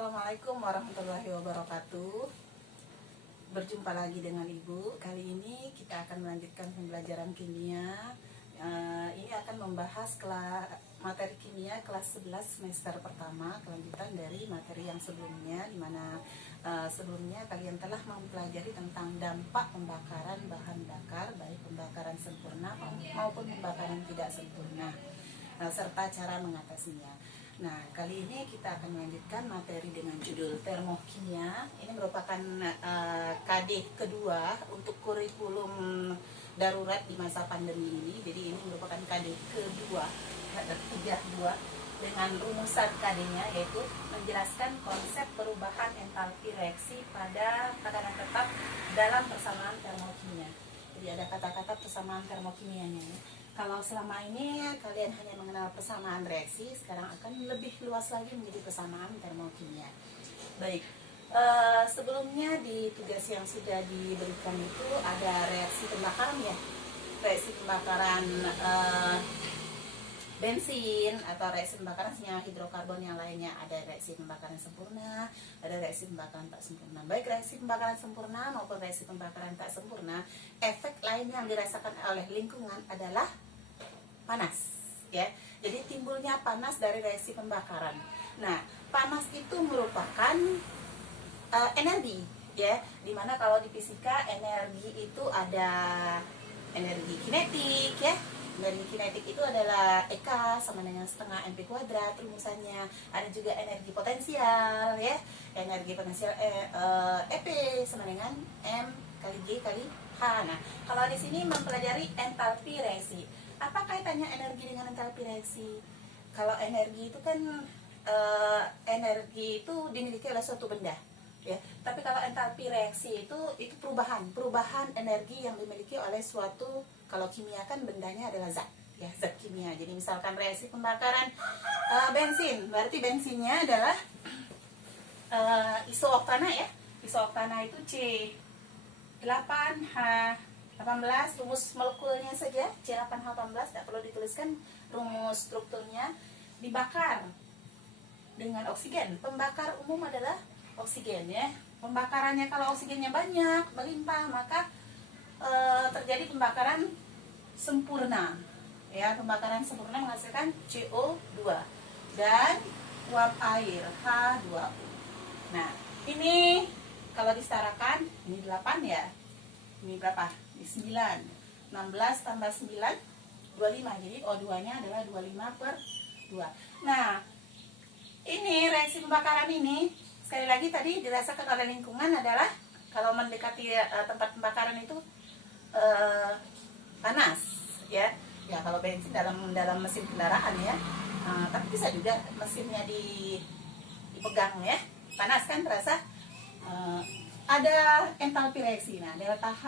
Assalamualaikum warahmatullahi wabarakatuh. Berjumpa lagi dengan Ibu. Kali ini kita akan melanjutkan pembelajaran kimia. Ini akan membahas materi kimia kelas 11 semester pertama, kelanjutan dari materi yang sebelumnya, di mana sebelumnya kalian telah mempelajari tentang dampak pembakaran bahan bakar, baik pembakaran sempurna maupun pembakaran tidak sempurna, serta cara mengatasinya. Nah, kali ini kita akan melanjutkan materi dengan judul termokimia. Ini merupakan KD kedua untuk kurikulum darurat di masa pandemi ini. Jadi ini merupakan KD kedua, 32, dengan rumusan KD-nya, yaitu menjelaskan konsep perubahan entalpi reaksi pada tekanan tetap dalam persamaan termokimia. Jadi ada kata-kata persamaan termokimianya. Kalau selama ini kalian hanya mengenal persamaan reaksi, sekarang akan lebih luas lagi menjadi persamaan termokimia. Baik, sebelumnya di tugas yang sudah diberikan itu ada reaksi pembakaran ya, reaksi pembakaran bensin atau reaksi pembakaran senyawa hidrokarbon yang lainnya. Ada reaksi pembakaran sempurna, ada reaksi pembakaran tak sempurna. Baik reaksi pembakaran sempurna maupun reaksi pembakaran tak sempurna, efek lain yang dirasakan oleh lingkungan adalah panas, ya. Jadi timbulnya panas dari reaksi pembakaran. Nah, panas itu merupakan energi, ya. Dimana kalau di fisika energi itu ada energi kinetik, ya. Energi kinetik itu adalah EK sama dengan setengah MP kuadrat rumusannya. Ada juga energi potensial, ya. Energi potensial EP sama dengan M kali G kali H. Nah, kalau di sini mempelajari entalpi reaksi. Apa kaitannya energi dengan entalpi reaksi? Kalau energi itu kan energi itu dimiliki oleh suatu benda, ya. Tapi kalau entalpi reaksi itu perubahan energi yang dimiliki oleh suatu, kalau kimia kan bendanya adalah zat, ya, zat kimia. Jadi misalkan reaksi pembakaran bensin, berarti bensinnya adalah isooktana, ya. Isooktana itu C8H18, rumus molekulnya saja C8H18, tidak perlu dituliskan rumus strukturnya. Dibakar dengan oksigen. Pembakar umum adalah oksigen, ya. Pembakarannya kalau oksigennya banyak, melimpah, maka terjadi pembakaran sempurna, ya. Pembakaran sempurna menghasilkan CO2 dan uap air H2O. Nah, ini kalau disetarakan, ini 8, ya. Ini berapa? Ini 9. 16 tambah 9, 25. Jadi O2-nya adalah 25/2. Nah, ini reaksi pembakaran ini, sekali lagi tadi dirasakan oleh lingkungan adalah kalau mendekati tempat pembakaran itu panas, ya. Ya, kalau bensin dalam mesin kendaraan, ya. Tapi bisa juga mesinnya dipegang, ya. Panas kan terasa. Ada entalpi reaksi. Nah, delta H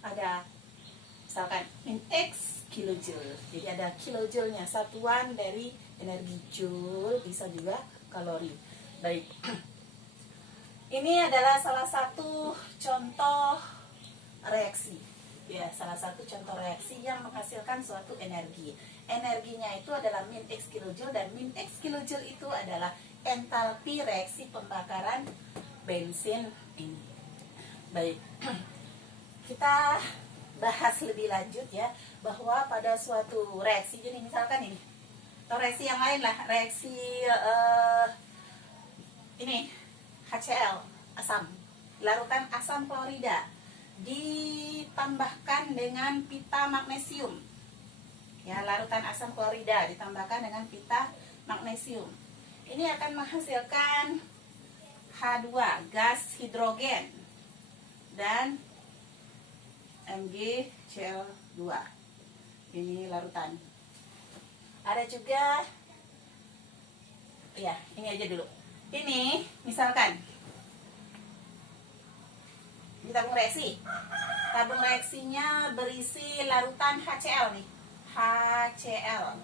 ada misalkan min X kilojoule. Jadi ada kilojoule-nya, satuan dari energi joule, bisa juga kalori. Baik. Ini adalah salah satu contoh reaksi. Ya, salah satu contoh reaksi yang menghasilkan suatu energi. Energinya itu adalah min X kilojoule, dan min X kilojoule itu adalah entalpi reaksi pembakaran bensin ini. Baik, kita bahas lebih lanjut, ya, bahwa pada suatu reaksi, jadi misalkan ini, atau reaksi yang lain lah, reaksi ini HCl, asam, larutan asam klorida ditambahkan dengan pita magnesium, ya, larutan asam klorida ditambahkan dengan pita magnesium. Ini akan menghasilkan H2, gas hidrogen, dan MgCl2. Ini larutan. Ada juga, ya, ini aja dulu. Ini misalkan di tabung reaksi. Tabung reaksinya berisi larutan HCl nih. HCl.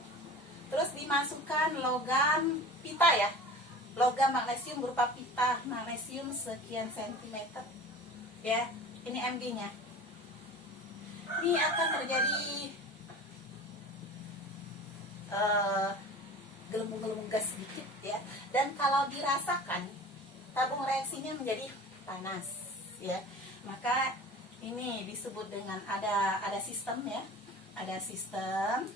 Terus dimasukkan logam pita, ya. Logam magnesium berupa pita magnesium sekian sentimeter, ya. Ini Mg-nya. Ini akan terjadi gelembung-gelembung gas sedikit, ya. Dan kalau dirasakan tabung reaksinya menjadi panas, ya. Maka ini disebut dengan ada sistem, ya. Ada sistem.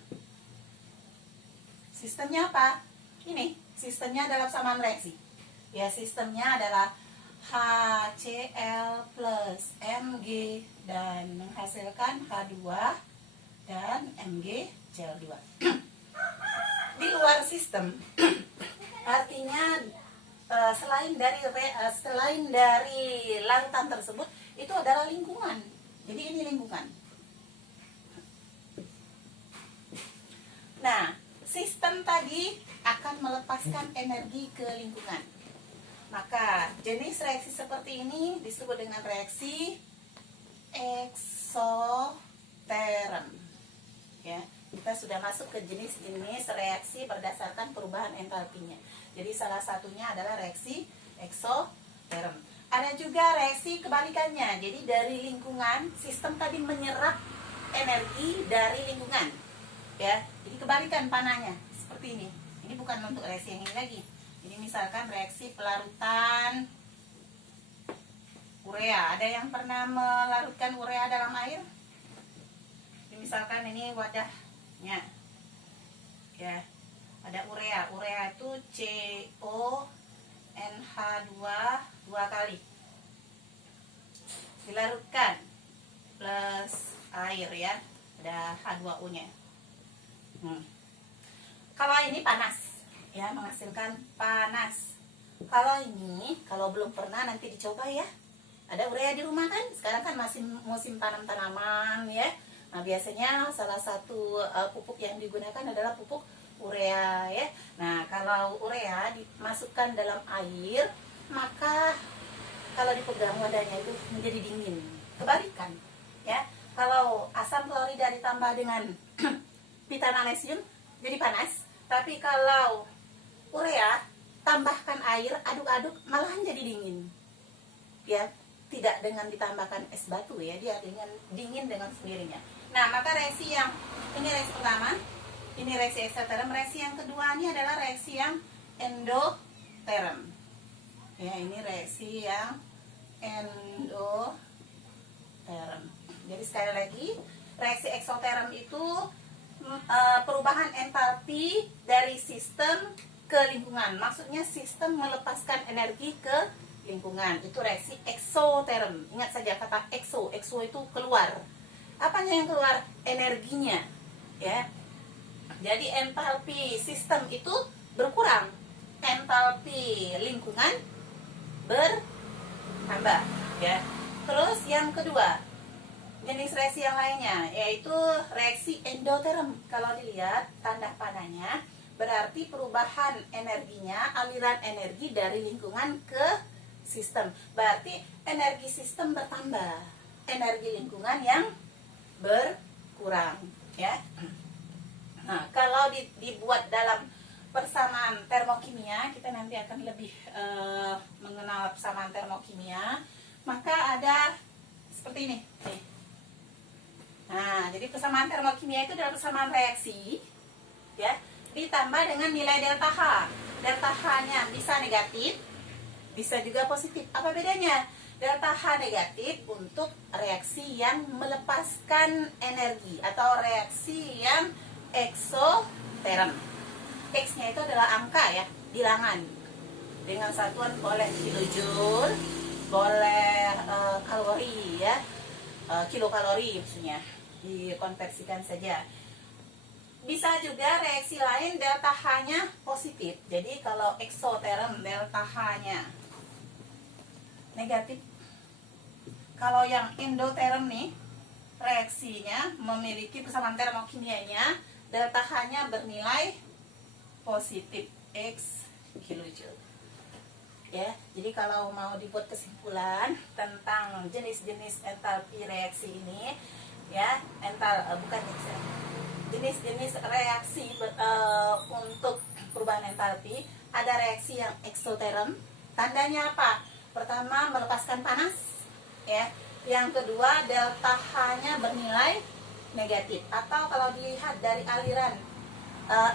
Sistemnya apa? Ini sistemnya adalah persamaan reaksi. Ya, sistemnya adalah HCl plus Mg dan menghasilkan H2 dan MgCl2. Di luar sistem, artinya selain dari larutan tersebut, itu adalah lingkungan. Jadi ini lingkungan. Nah, sistem tadi akan melepaskan energi ke lingkungan. Maka jenis reaksi seperti ini disebut dengan reaksi eksoterm. Ya, kita sudah masuk ke jenis-jenis reaksi berdasarkan perubahan entalpinya. Jadi salah satunya adalah reaksi eksoterm. Ada juga reaksi kebalikannya. Jadi dari lingkungan, sistem tadi menyerap energi dari lingkungan. Ya, jadi kebalikan panahnya seperti ini. Ini bukan untuk reaksi yang ini lagi. Ini misalkan reaksi pelarutan urea. Ada yang pernah melarutkan urea dalam air? Ini misalkan ini wadahnya. Ya, ada urea. Urea itu CONH2 2 kali. Dilarutkan plus air, ya. Ada H2O-nya. Kalau ini panas, ya, menghasilkan panas. Kalau ini, kalau belum pernah nanti dicoba, ya. Ada urea di rumah kan? Sekarang kan masih musim tanam tanaman, ya. Nah, biasanya salah satu pupuk yang digunakan adalah pupuk urea, ya. Nah, kalau urea dimasukkan dalam air, maka kalau dipegang wadahnya itu menjadi dingin. Kebalikan, ya. Kalau asam klorida ditambah dengan pita magnesium jadi panas. Tapi kalau urea tambahkan air, aduk-aduk, malahan jadi dingin. Ya, tidak dengan ditambahkan es batu, ya, dia dingin dengan sendirinya. Nah, maka reaksi yang ini reaksi pertama, ini reaksi eksoterm. Reaksi yang kedua ini adalah reaksi yang endoterm. Ya, ini reaksi yang endoterm. Jadi sekali lagi, reaksi eksoterm itu perubahan entalpi dari sistem ke lingkungan. Maksudnya sistem melepaskan energi ke lingkungan. Itu reaksi eksoterm. Ingat saja kata ekso. Ekso itu keluar. Apanya yang keluar? Energinya. Ya. Jadi entalpi sistem itu berkurang. Entalpi lingkungan bertambah. Ya. Terus yang kedua, jenis reaksi yang lainnya, yaitu reaksi endoterm. Kalau dilihat tanda panahnya, berarti perubahan energinya, aliran energi dari lingkungan ke sistem. Berarti energi sistem bertambah, energi lingkungan yang berkurang, ya. Nah, kalau dibuat dalam persamaan termokimia, kita nanti akan lebih mengenal persamaan termokimia. Maka ada seperti ini. Nah, jadi persamaan termokimia itu adalah persamaan reaksi, ya, ditambah dengan nilai delta H. Delta H-nya bisa negatif, bisa juga positif. Apa bedanya? Delta H negatif untuk reaksi yang melepaskan energi atau reaksi yang eksoterm. X-nya itu adalah angka, ya, bilangan. Dengan satuan boleh kilojoule, boleh kalori, ya, kilokalori maksudnya. Dikonversikan saja. Bisa juga reaksi lain delta H-nya positif. Jadi kalau eksoterm delta H-nya negatif. Kalau yang endoterm nih, reaksinya memiliki persamaan termokimianya, delta H-nya bernilai positif X kilojoule. Ya, jadi kalau mau dibuat kesimpulan tentang jenis-jenis entalpi reaksi ini, ya, jenis-jenis reaksi untuk perubahan entalpi. Ada reaksi yang eksoterm. Tandanya apa? Pertama, melepaskan panas, ya. Yang kedua, delta H-nya bernilai negatif. Atau kalau dilihat dari aliran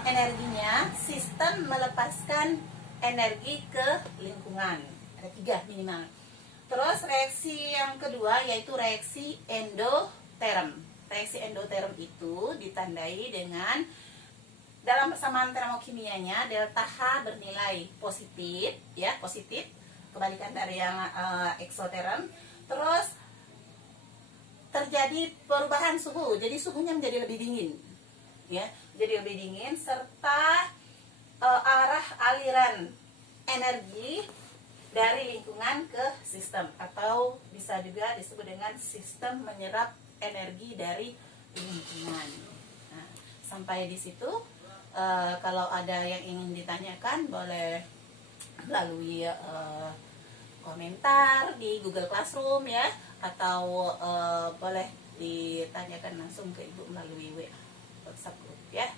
energinya, sistem melepaskan energi ke lingkungan. ada 3 minimal. Terus reaksi yang kedua yaitu reaksi endoterm. Reaksi endoterm itu ditandai dengan dalam persamaan termokimianya delta H bernilai positif, ya positif, kebalikan dari yang eksoterm. Terus terjadi perubahan suhu, jadi suhunya menjadi lebih dingin, ya, jadi lebih dingin, serta arah aliran energi dari lingkungan ke sistem, atau bisa juga disebut dengan sistem menyerap energi dari lingkungan. Nah, sampai di situ kalau ada yang ingin ditanyakan boleh melalui komentar di Google Classroom ya, atau boleh ditanyakan langsung ke Ibu melalui WA WhatsApp group ya.